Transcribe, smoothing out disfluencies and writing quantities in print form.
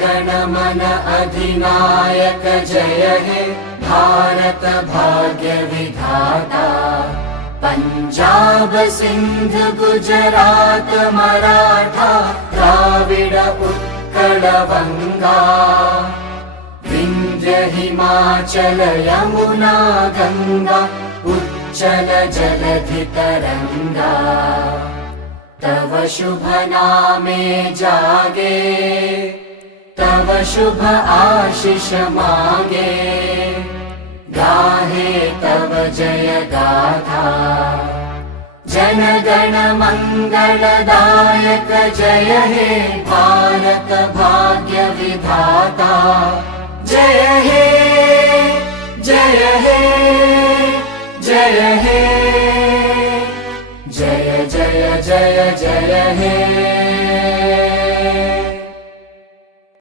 गण मन अधिनायक जय हे भारत भाग्य विधाता। पंजाब सिंध गुजरात मराठा द्राविड उत्कल वंगा। विंध्य हिमाचल यमुना गंगा उच्चल जलधि तरंगा। तव शुभ नामे जागे तव शुभ आशीष मागे। गाहे तव जय गाथा जन गण मंगलदायक जय हे भारत भाग्य विधाता। जय हे जय हे जय हे जय जय जय जय हे।